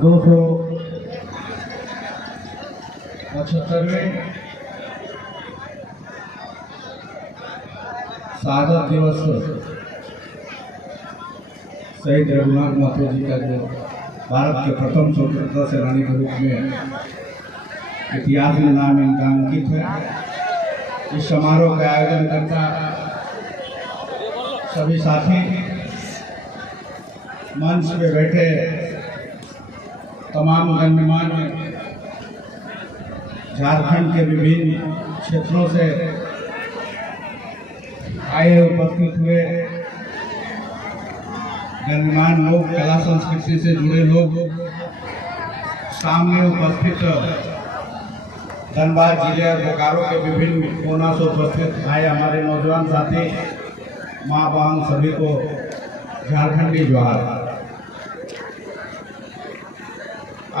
275वें शहादत दिवस शहीद रघुनाथ महतो जी का जो भारत के प्रथम स्वतंत्रता सेनानी के रूप में इतिहास में नाम इनका अंकित है। इस समारोह का आयोजन करता सभी साथी, मंच पे बैठे तमाम गणमान्य झारखंड के विभिन्न क्षेत्रों से आए उपस्थित हुए गणमान्य लोग, कला संस्कृति से जुड़े लोग, सामने उपस्थित धनबाद जिले और बोकारो के विभिन्न कोना से उपस्थित आए हमारे नौजवान साथी, माँ बहन, सभी को झारखंडी जोहार।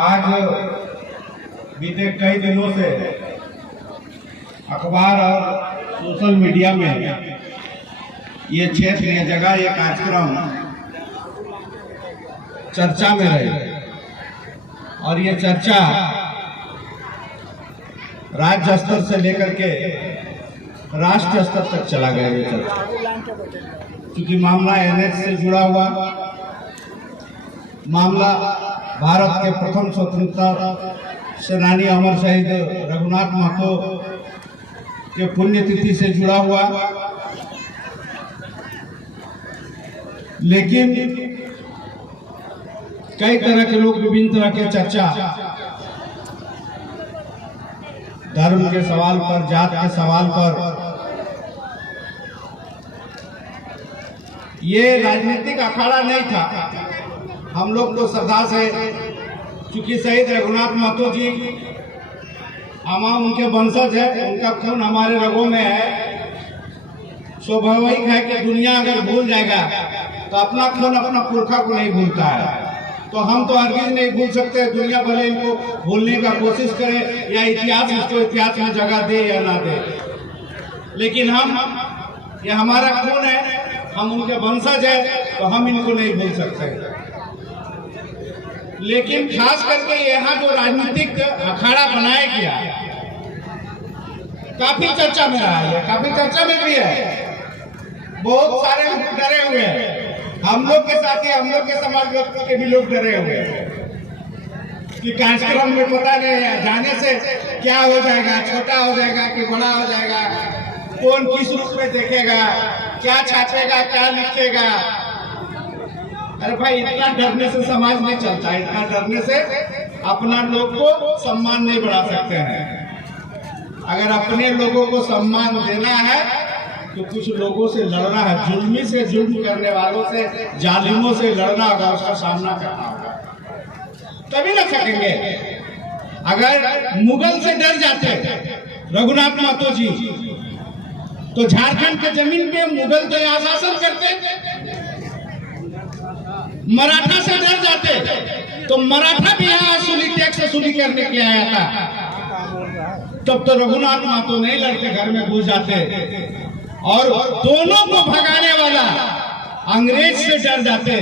आज बीते कई दिनों से अखबार और सोशल मीडिया में ये क्षेत्र, ये जगह, ये कार्यक्रम चर्चा में रहे और ये चर्चा राज्य स्तर से लेकर के राष्ट्रीय स्तर तक चला गया। ये चर्चा क्योंकि मामला एनएच से जुड़ा हुआ, मामला भारत के प्रथम स्वतंत्रता सेनानी अमर शहीद रघुनाथ महतो के पुण्यतिथि से जुड़ा हुआ, लेकिन कई तरह के लोग विभिन्न तरह के चर्चा, धर्म के सवाल पर, जात के सवाल पर, ये राजनीतिक अखाड़ा नहीं था। हम लोग तो श्रद्धा से, चूंकि शहीद रघुनाथ महतो जी हम उनके वंशज है, उनका खून हमारे रगों में है। स्वाभाविक है कि दुनिया अगर भूल जाएगा तो अपना खून अपना पुरखा को नहीं भूलता है, तो हम तो हरगिज नहीं भूल सकते। दुनिया भले इनको भूलने का कोशिश करे या इतिहास इसको इतिहास में जगह दे या ना दे, लेकिन हम, ये हमारा खून है, हम उनके वंशज है, तो हम इनको नहीं भूल सकते। लेकिन खास करके यहाँ जो राजनीतिक अखाड़ा बनाया गया काफी चर्चा में रहा है, काफी चर्चा में भी है। बहुत सारे लोग डरे हुए हैं, हम लोग के साथ ही हम लोग के समाज के भी लोग डरे हुए हैं कि कार्यक्रम में पता नहीं जाने से क्या हो जाएगा, छोटा हो जाएगा कि बड़ा हो जाएगा, कौन किस रूप में देखेगा, क्या छापेगा, क्या लिखेगा। अरे भाई, इतना डरने से समाज नहीं चलता, इतना डरने से अपना लोग को सम्मान नहीं बढ़ा सकते हैं। अगर अपने लोगों को सम्मान देना है तो कुछ लोगों से लड़ना है, जुल्मी से, जुल्म करने वालों से, जालिमों से लड़ना होगा, उसका सामना करना होगा, तभी लड़ सकेंगे। अगर मुगल से डर जाते रघुनाथ महतो जी तो झारखंड के जमीन पे मुगल तो यहाँ शासन करते। मराठा से डर जाते तो मराठा भी यहाँ असुली टैक्स असुली करने के लिए आया था, तब तो रघुनाथ महतो नहीं लड़के घर में घुस जाते। और दोनों को भगाने वाला अंग्रेज से डर जाते,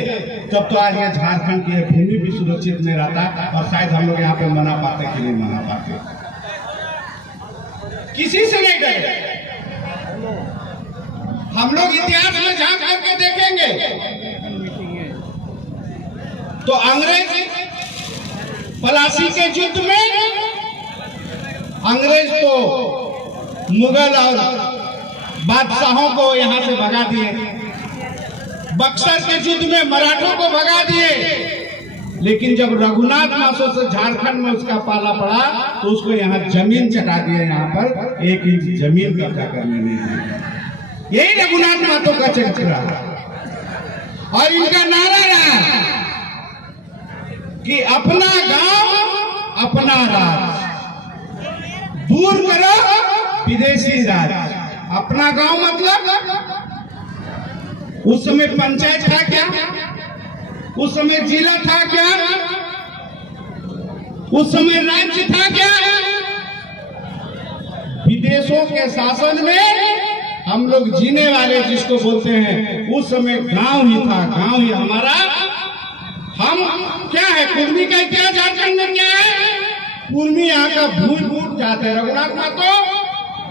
तब तो आज ये झारखंड की भूमि भी सुरक्षित नहीं रहता और शायद हम लोग यहाँ पे मना पाते कि नहीं मना पाते। किसी से नहीं डरे। हम लोग इतिहास में झांक करके देखेंगे तो अंग्रेज पलासी के युद्ध में अंग्रेज तो मुगल और बादशाहों को यहाँ से भगा दिए, बक्सर के युद्ध में मराठों को भगा दिए, लेकिन जब रघुनाथ महतो से झारखंड में उसका पाला पड़ा तो उसको यहाँ जमीन चटा दिया, यहाँ पर 1 इंच जमीन कब्जा करने नहीं दिया। यही रघुनाथ महतो का चरित्र रहा और इनका नारा रहा कि अपना गांव अपना राज, दूर करो विदेशी राज। अपना गांव मतलब उस समय पंचायत था क्या, उस समय जिला था क्या, उस समय राज्य था क्या? विदेशों के शासन में हम लोग जीने वाले जिसको बोलते हैं, उस समय गांव ही था, गांव ही हमारा हम क्या है, कुर्मी का इतिहास झारखंड में क्या है? कुर्मी यहाँ का भूल फूट जाते हैं, रघुनाथ महतो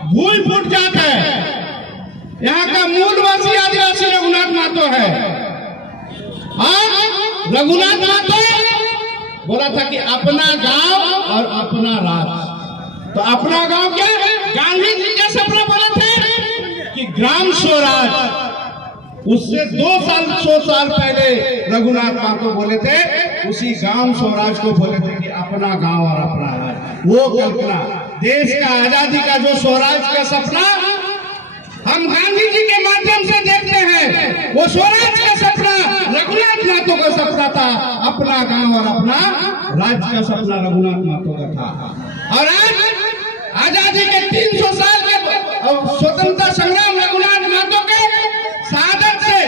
भूल फूट जाता है। यहाँ का मूलवासी आदिवासी रघुनाथ महतो है। और रघुनाथ महतो बोला था कि अपना गांव और अपना राज। तो अपना गांव क्या है? गांधी जी का सपना बोला था कि ग्राम स्वराज। उससे 200 साल पहले रघुनाथ महतो बोले थे, उसी गांव स्वराज को बोले थे कि अपना गांव और अपना राज। वो कल्पना, देश का आजादी का जो स्वराज का सपना हम गांधी जी के माध्यम से देखते हैं, वो स्वराज का सपना रघुनाथ महतो का सपना था। अपना गांव और अपना राज्य का सपना रघुनाथ महतो का था। और आज आजादी के 300 साल के स्वतंत्रता संग्राम रघुनाथ महतो के शहादत से,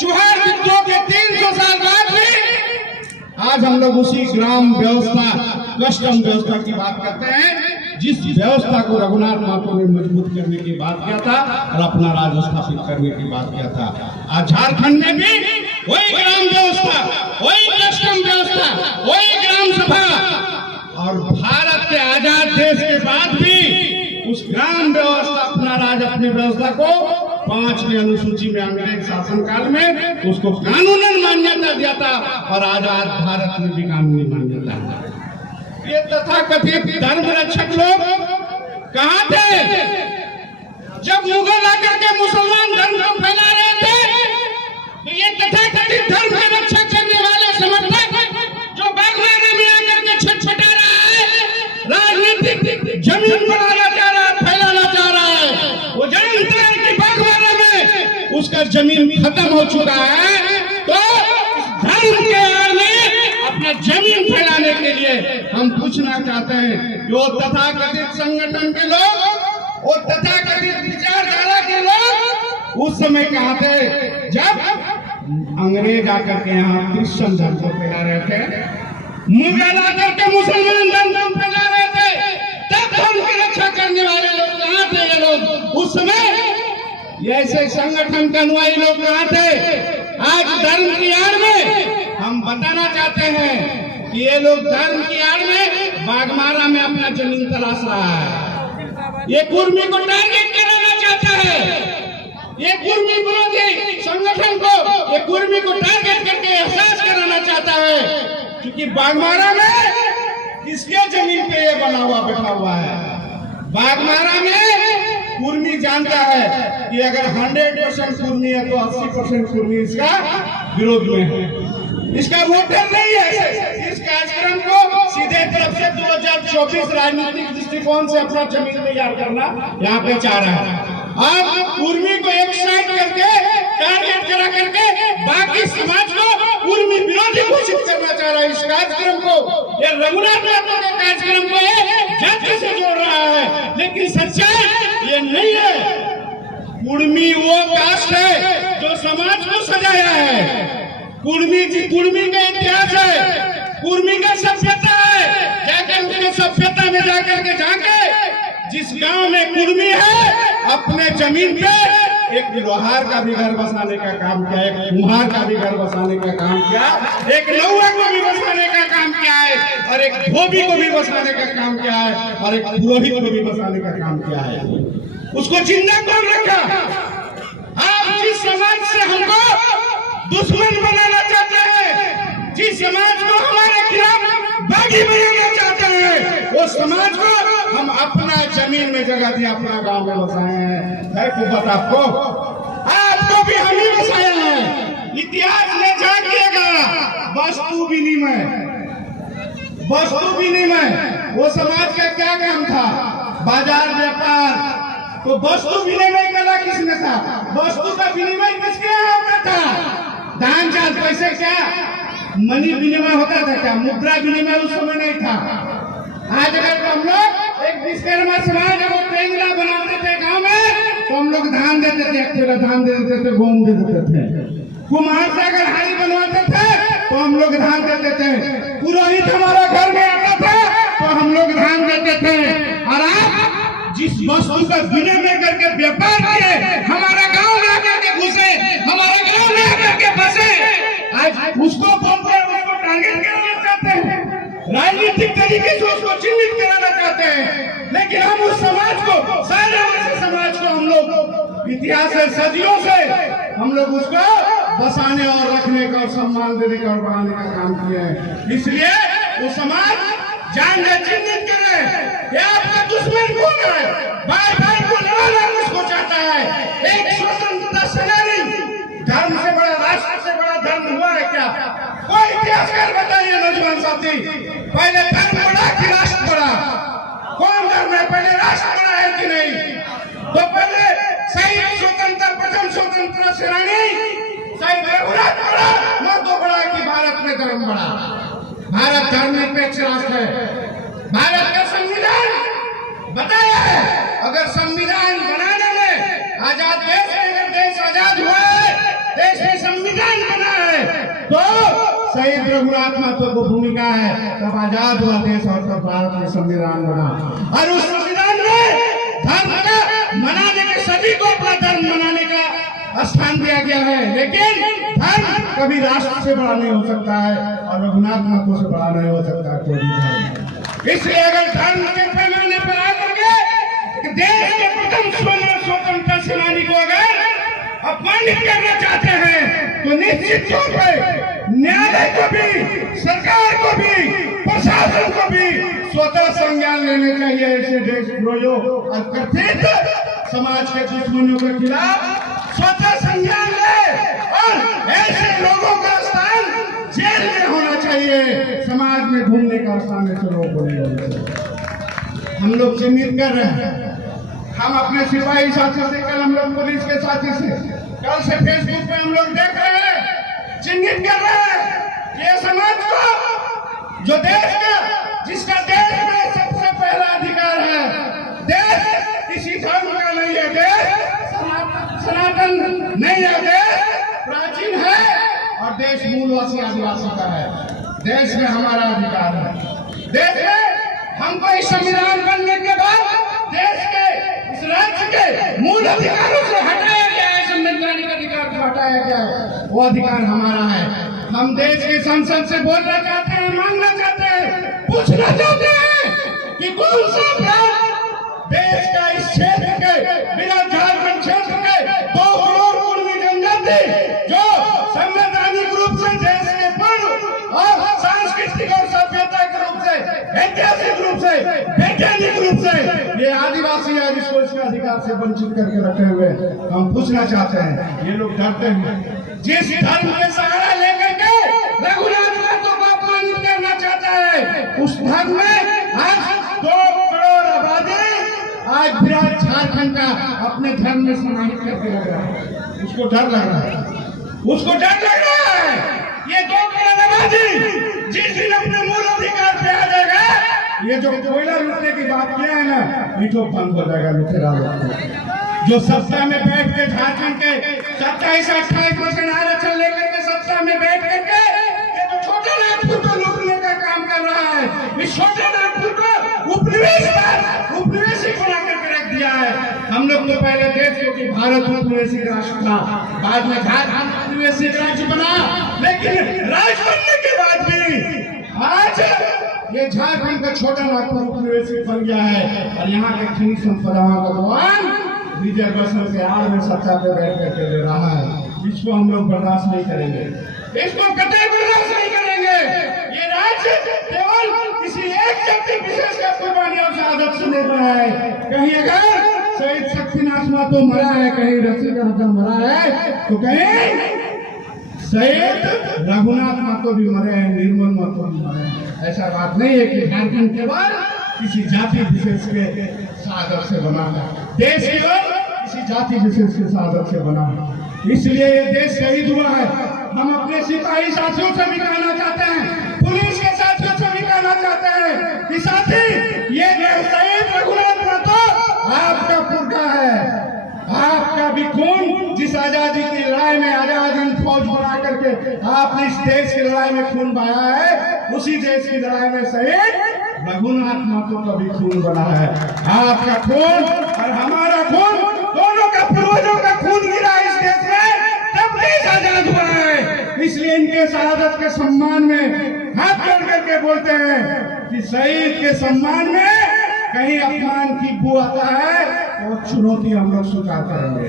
चुहार विद्रोह के 300 साल बाद भी आज हम लोग उसी ग्राम व्यवस्था, कस्टम व्यवस्था की बात करते हैं, जिस व्यवस्था को रघुनाथ महतो ने मजबूत करने की बात किया था और अपना राज स्थापित करने की बात किया था। आज झारखंड में भी वही ग्राम व्यवस्था, वही कस्टम व्यवस्था, वही ग्राम सभा, और भारत के आजाद देश के बाद भी उस ग्राम व्यवस्था, अपना राज, अपनी व्यवस्था को 5वीं अनुसूची में अंग्रेज शासनकाल में उसको कानूनन मान्यता दिया था और आजाद भारत में भी कानूनी मान्यता है। ये तथाकथित धर्म रक्षक लोग कहाँ थे जब मुगल आकर के मुसलमान धर्म को फैला रहे थे? तो ये तथाकथित धर्म के रक्षक करने वाले समर्थक जो बागवानी में आकर के छटछटा रहा है, राजनीतिक जमीन बनाना चाह रहा है, फैलाना चाह रहा है, वो जानता है कि बागवानी में उसका जमीन खत्म हो चुका है। तो धर्म के आने अपना जमीन फैलाने के लिए हम पूछना चाहते हैं कि वो तथाकथित संगठन के लोग, वो तथाकथित विचारधारा के लोग उस समय कहाँ थे जब अंग्रेज आकर के यहाँ क्रिश्चियन धर्म को फैला रहे थे, मुगल आकर के मुसलमान धर्म को फैला रहे थे, तब धर्म की रक्षा करने वाले लोग कहाँ थे? ये लोग उस समय ऐसे संगठन के अनुयायी लोग कहाँ थे? आज धर्म की आड़ में हम बताना चाहते हैं कि ये लोग धर्म की आड़ में बागमारा में अपना जमीन तलाश रहा है। ये कुर्मी को टारगेट कराना चाहता है, ये कुर्मी विरोधी संगठन को, ये कुर्मी को टारगेट करके एहसास कराना चाहता है, क्योंकि बागमारा में किसके जमीन पे ये बना हुआ बैठा हुआ है? बागमारा में कुर्मी जानता है कि अगर 100% कुर्मी है तो 80% कुर्मी इसका विरोध में है, इसका वोटर नहीं है। इस कार्यक्रम को सीधे तरफ से 2024 राजनीतिक दृष्टिकोण से अपना जमीन तैयार करना यहाँ पे चाह रहा है। अब कुर्मी को एक साइड करके टारगेट करा करके बाकी समाज को कुर्मी विरोधी घोषित करना चाह रहा है। इस कार्यक्रम को, ये रघुनाथ महतो के कार्यक्रम को जाति से जोड़ रहा है, लेकिन सच्चाई ये नहीं है। कुर्मी वो कास्ट है जो समाज को सजाया है। कुर्मी का इतिहास है, कुर्मी का सभ्यता है। जाकर उसके सभ्यता में जाकर के जाके जिस गांव में कुर्मी है, अपने जमीन पे एक लोहार का भी घर बसाने का काम किया, एक कुम्हार का भी घर बसाने का काम किया, एक नौआ को भी बसाने का काम किया है, और एक धोबी को भी बसाने का काम किया है, और एक पुरोहित को भी बसाने का काम किया है। उसको जिंदा कौन रखा? आप जिस समाज से हमको दुश्मन बनाना चाहते हैं, जिस समाज को हमारे खिलाफ बागी बनाना चाहते हैं, वो समाज को हम अपना जमीन में जगह दिया, अपना गांव में बसाए हैं। कुबत आपको भी हम ही बसाया है। इतिहास में जानिएगा, वस्तु विनिमय, वस्तु विनिमय वो समाज का क्या काम था? बाजार व्यापार। तो वस्तु विनिमय कला किसने था? वस्तु का विनिमय किसके यहाँ था? दान चाल पैसे, क्या मनी विनिमय होता था? क्या मुद्रा विनिमय उस समय नहीं था? आज अगर हम लोग एक विश्वकर्मा समाज अगर टेंगरा बनाते थे गांव में, तो हम लोग धान देते थे, थोड़ा धान दे देते थे, गोम दे देते थे। कुम्हार से अगर हारी बनवाते थे तो हम लोग धान देते थे। पुरोहित हमारा घर में आता था तो हम लोग धान देते थे। और आप जिस वस्तु का विनिमय करके व्यापार किए, हमारा गांव में आकर के घुसे, हमारे गांव में आकर के बसे, आज उसको बोलते हैं, उसको राजनीतिक तरीके से उसको चिन्हित कराना चाहते हैं, लेकिन हम उस समाज को, सारे समाज को हम लोग इतिहास से, सदियों से हम लोग उसको बसाने और रखने का और सम्मान देने का और बढ़ाने का काम किए हैं। इसलिए वो समाज जान चिन्हित करे ये आपका दुश्मन कौन है, भाई भाई को लड़ाना उसको चाहता है। एक स्वतंत्रता सेनानी, धर्म से बड़ा, राष्ट्र से बड़ा धर्म हुआ है क्या? कोई इतिहासकार बताइए नौजवान साथी, पहले धर्म बड़ा कि राष्ट्र बड़ा? कौन धर्म है पहले, राष्ट्र बड़ा है कि नहीं? तो पहले शहीद स्वतंत्र, प्रथम स्वतंत्रता सेनानी शहीद रघुनाथ बड़ा, न तो बड़ा कि भारत में धर्म बड़ा? भारत धर्मनिरपेक्ष राष्ट्र है। भारत का संविधान बताया है, अगर संविधान बनाने में आजाद देश में, अगर देश आजाद हुआ है, देश में संविधान बना है, तो शहीद रघुनाथ महतो को भूमिका है, तब आजाद हुआ देश और तब भारत में संविधान बना। और उस संविधान में धर्म का मनाने के, सभी को अपना धर्म मनाने का स्थान दिया गया है, लेकिन धर्म कभी राष्ट्र से बड़ा नहीं हो सकता है और रघुनाथ महतो से बड़ा नहीं हो सकता है कोई भी धर्म। इसलिए अगर धर्म के पैमाने पर आकर के देश के प्रथम स्वतंत्रता सेनानी को अगर अपमानित करना चाहते हैं, तो निश्चित तौर पर न्यायालय को भी, सरकार को भी, प्रशासन को भी स्वतः संज्ञान लेने चाहिए ऐसे देशद्रोहियों और कथित समाज के दुश्मनों के खिलाफ स्वतः संज्ञान ले और ऐसे लोगों का स्थान जेल में होना चाहिए, समाज में घूमने का स्थान ऐसे लोगों को नहीं होना चाहिए। हम लोग चिन्हित कर रहे हैं, हम अपने सिपाही साथियों से, कल हम लोग पुलिस के साथी से, कल से फेसबुक पे हम लोग देख रहे हैं, चिन्हित कर रहे हैं ये समाज को, जो देश का, जिसका देश में सबसे पहला अधिकार है, देश किसी धर्म का नहीं है, देश सनातन नहीं है, देश प्राचीन है और देश मूलवासी आदिवासी का है। देश में हमारा अधिकार है, देश में हमको इस संविधान बनने के बाद देश के, इस राज्य के मूल अधिकारों से हटाया गया है, संवैधानिक अधिकार को हटाया गया है, वो अधिकार हमारा है। हम देश की संसद से बोलना चाहते हैं, मांगना चाहते हैं, पूछना चाहते हैं कि कौन सा अपराध देश का इस क्षेत्र के, बिना झारखंड क्षेत्र के 2 करोड़ पूर्वी जनजाति जो संवैधानिक रूप से देश के पूर्व और सांस्कृतिक और सभ्यता के रूप से, ऐतिहासिक रूप से, वैज्ञानिक रूप से ये आदिवासी है, जिसको इसके अधिकार से वंचित करके रखे हुए, हम पूछना चाहते हैं। ये लोग डरते हैं, जिस धर्म के सहारा लेकर के रघुनाथ महतो को अपमानित करना चाहता है, उस धर्म में आज 2 करोड़ आबादी आज विराट झारखंड का अपने धर्म में समाहित करके लग रहा है, उसको डर लग रहा है, उसको डर लग रहा है। ये 2 करोड़ आबादी जिस दिन अपने मूल अधिकार पे आ जाएगा, ये जो कोयला लूटने की बात किया है ना, मीठो बंद हो जाएगा। लुटेरा जो सत्ता में बैठ के झारखंड के 27-28% आरक्षण लेकर के सत्ता में बैठ करके ये जो छोटे नागपुर को लूटने का काम कर रहा है, इस छोटे नागपुर को उपनिवेशी बना करके रख दिया है। हम लोग तो पहले देश को कि भारत उपनिवेशी राष्ट्र था, बाद में झारखंड उपनिवेशी राज्य बना, लेकिन राज्य बनने के बाद भी आज ये झारखंड का छोटा नागपुर उपनिवेशी बन गया है और यहाँ के खनिज संपदाओं का भगवान रिजर्वेशन के आड़ में सत्ता पे बैठ करके ले रहा है। इसको हम लोग बर्दाश्त नहीं करेंगे, इसको कतई बर्दाश्त नहीं करेंगे। ये राज्य केवल किसी एक शक्ति विशेष का कुर्बानी और शहादत से नहीं बना है। कहीं अगर शहीद शक्तिनाथ महतो मरा है, कहीं रसिकरंजन मरा है, तो कहीं शहीद रघुनाथ महतो भी मरे हैं, निर्मल महतो भी मरे हैं। ऐसा बात नहीं है कि झारखंड केवल किसी जाति विशेष के शहादत से बना है, देश केवल किसी जाति विशेष के शहादत से बना है। इसलिए ये देश शहीद हुआ है। हम अपने सिपाही साथियों से भी कहना चाहते हैं, पुलिस के साथियों से भी कहना चाहते हैं कि साथी, ये शहीद रघुनाथ महतो आपका पुरखा है, आपका भी खून जिस आजादी की लड़ाई में आजाद हिंद फौज बना करके आपने इस देश की लड़ाई में खून बहाया है, उसी देश की लड़ाई में शहीद रघुनाथ महतो का भी खून बना है। आपका खून और हमारा खून, दोनों का पूर्वजों का खून गिरा इस देश में, तब देश आजाद हुआ है। इसलिए इनके शहादत के सम्मान में हाथ जोड़ करके बोलते हैं कि शहीद के सम्मान में कहीं अपमान की बू आता है तो चुनौती हम लोग स्वीकार करेंगे।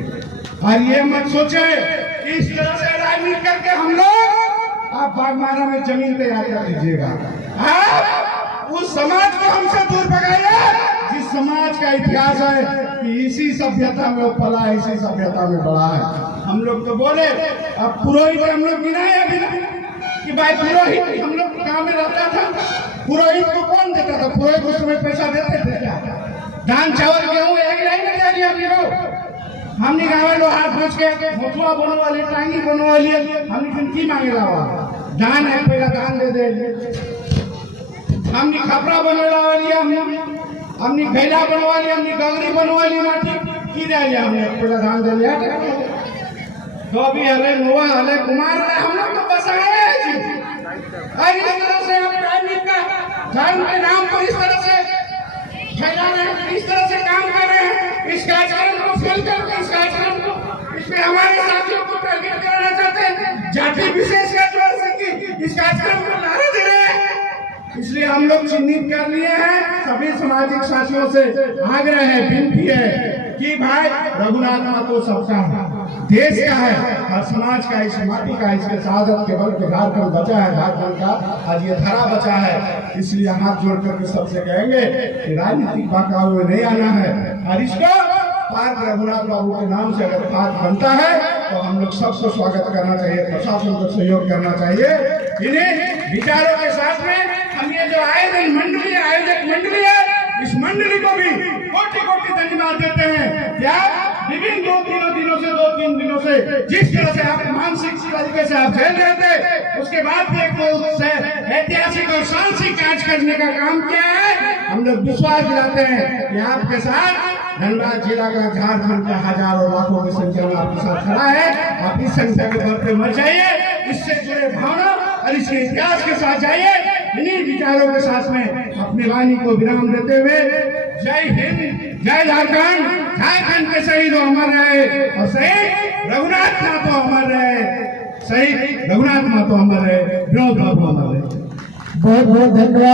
और ये मत सोचे कि इस तरह से राजनीति करके हम लोग आप बागमारा में जमीन तैयार कर लीजिएगा। आप उस समाज को हमसे दूर भगाइए जिस समाज का इतिहास है कि इसी सभ्यता में वो पला है, इसी सभ्यता में बड़ा है। हम लोग तो बोले अब पुरोहित हम लोग गिनाए अभी कि भाई पुरोहित हम लोग गाँव में रहता था, पुरोहित को कौन देता था? पुरोहित उस समय पैसा देते थे क्या? धान चावल गेहूँ एक लाइन में दे दिया हमने गाँव लो हाथ पूछ के मोचुआ बनो वाली टांगी बनो वाली हमने की मांगे लावा दान है पहला दान दे दे हमने खपरा बनवा वाली हमने घैला बनवा ली हमने गंगरी बनवा ली माटी की दे लिया हमने पहला दान दे लिया तो अभी हले नोवा हले कुमार हम लोग तो बस आए जी। और इस तरह से हम राजनीति का धर्म के नाम पर इस तरह से फैला रहे हैं, इस तरह से काम कर रहे हैं। इस कार्यक्रम को फेल करके इस कार्यक्रम को इसमें हमारे साथियों को टारगेट कराना चाहते हैं, जाति विशेष का जोर से कि इस कार्यक्रम को नारे दे रहे हैं। इसलिए हम लोग चिन्हित कर लिए हैं, सभी सामाजिक साथियों से आग्रह है, विनती है कि भाई रघुनाथ महतो सबका देश का है, हर समाज का, इस माटी का, इसके शहादत के बल पे झारखंड बचा है, झारखंड का आज ये धरा बचा है। इसलिए हाथ जोड़ करके सबसे कहेंगे कि राजनीतिक बहकावे में नहीं आना है और इसको पार्क रघुनाथ बाबू के नाम से अगर पार्क बनता है तो हम लोग सबको स्वागत करना चाहिए, प्रशासन को सहयोग करना चाहिए। इन्हीं विचारों के साथ में हम ये जो आयोजन मंडली आयोजक मंडली है, इस मंडली को भी कोटि कोटि धन्यवाद देते हैं। क्या विभिन्न दो तीन दिनों से जिस तरह से आप मानसिक तरीके से आप झेल रहे थे, उसके बाद भी एक ऐतिहासिक और साहसिक कार्य करने का काम किया है। हम लोग विश्वास दिलाते हैं कि आपके साथ धनबाद जिला का, झारखंड का हजारों लाखों की संख्या में आपके साथ खड़ा है। आप इस संख्या के बल पे मत जाइए, इससे जुड़े भावना और इसके इतिहास के साथ जाइए। इन्हीं विचारों के साथ में अपनी वाणी को विराम देते हुए जय हिंद, जय झारखंड, झारखंड के शहीद अमर रहे और शहीद रघुनाथ महतो अमर रहे, शहीद रघुनाथ महतो अमर रहे, विनोद बाबू अमर रहे। बहुत बहुत धन्यवाद।